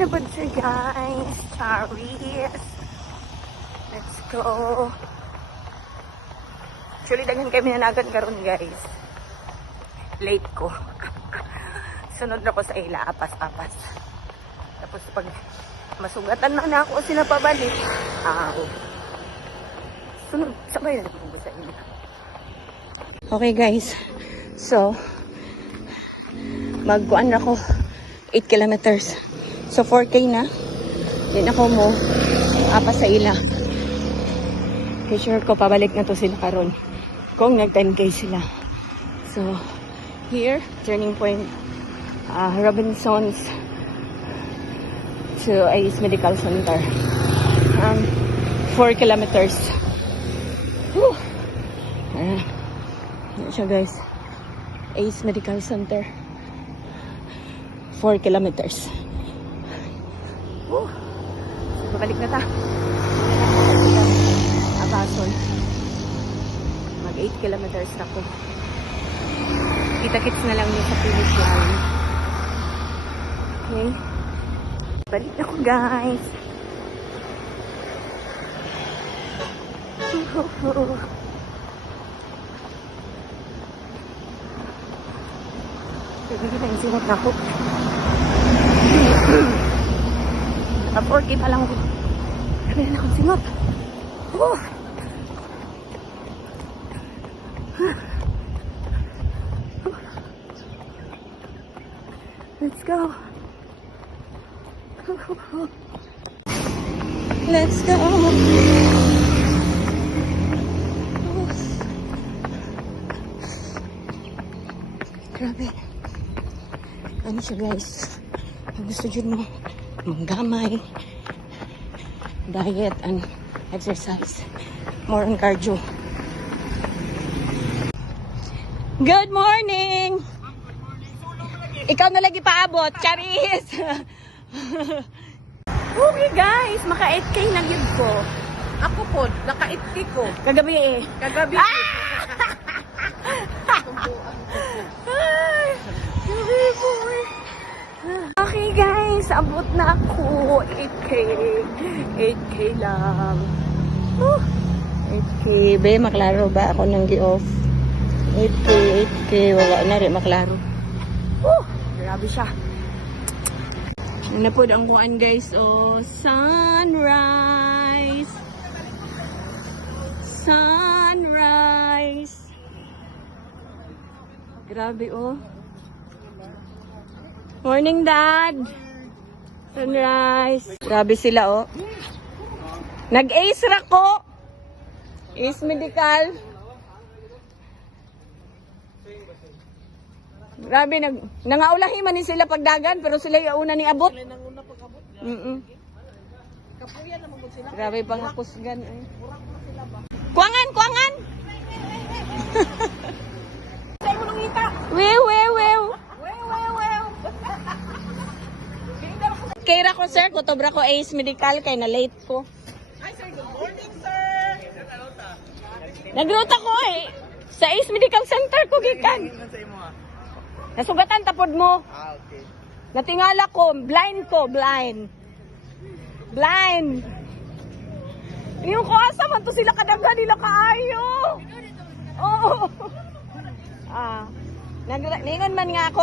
na po siya, guys. Charis. Let's go. Actually, daghan kami nanagan karon, guys. Late ko. Sunod na ko sa ila, apas-apas. Tapos pag masugatan na ako sila pabalik, sunod, sabay na ako sa ila. Okay, guys. So, magkuan na ako 8 kilometers. So, 4K na. Din ako mo, apas sa ila. Okay, sure ko, pabalik na to sila karon. Kung nag-10K sila. So, here, turning point, Robinsons to Ace Medical Center. 4 kilometers. Whew! Yan siya, guys. Ace Medical Center. 4 kilometers. Whew! Babalik na ta. Abason. Mag 8 kilometers na ko. Kita-kits na lang yung sa finish line. Okay. Balik na ko, guys. Sige na, isingat na ako. Naka-4K pa lang ako. Sabi na akong singot. Let's go. Let's go. Grabe. Ano siya, guys? Pag gusto dyan mo manggamay, diet and exercise, more on cardio. Good morning! Ikaw na lagi paabot, Charis! Okay, guys, maka 8K na yun ko. Ako po, naka-8K ko. Kagabi eh. Kagabi. Okay, guys, abot na ako. 8K. 8K lang. 8K. Be, maklaro ba ako nang gi-off? 8K, 8K. Wala na rin maklaro. Grabe siya. Ano po ang kuan, guys? Oh, sunrise. Sunrise. Grabe, oh. Morning, Dad. Sunrise. Grabe sila, oh. Nag-ace ra ko. Ace Medical. Grabe, nangaulahi man ni sila pagdagan, pero sila yung una ni abot. Grabe pang akusgan. Eh. Kuangan, kuangan! Wew, wew, wew. Kaya ko, sir, kutobra ko Ace Medical, kaya na late ko. Hi, sir. Good morning, sir. Nagruta ko eh. Sa Ace Medical Center ko, gikan. Nasugatan tapod mo. Okay. Natingala ko, blind. Blind. Yung ko asa man to sila kadaghan nila kaayo. Oo. Ningon man nga ako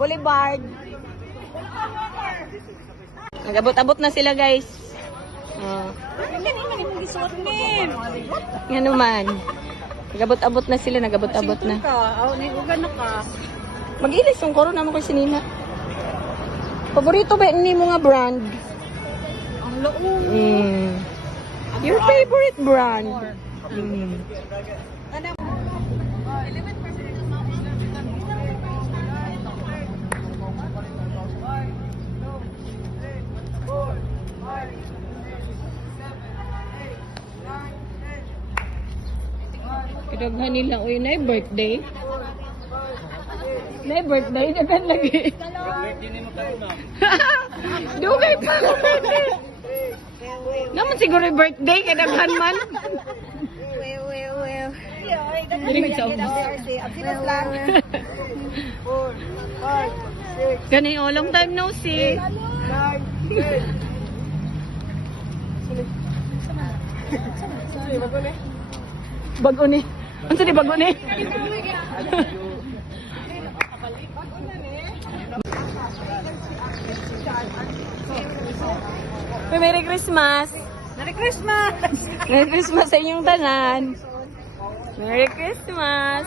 Boulevard. Nagabot-abot na sila, guys. Yan naman. Nagabot-abot na sila, nagabot-abot na. Nigugan na ka. Mag-ilis yung koro naman ko sinina. Paborito ba ni mo nga brand? Ang laong. Your favorite brand? Kadaghan nila, uy, na birthday. Na birthday, dagan lagi. Dugay pa ang birthday. Naman siguro yung birthday, kadaghan man. Dili ko sa ubos. Gani, oh, long time no see. Bago ni. Ano sa di bago ni? Merry Christmas! Merry Christmas! Merry Christmas sa inyong tanan! Merry Christmas!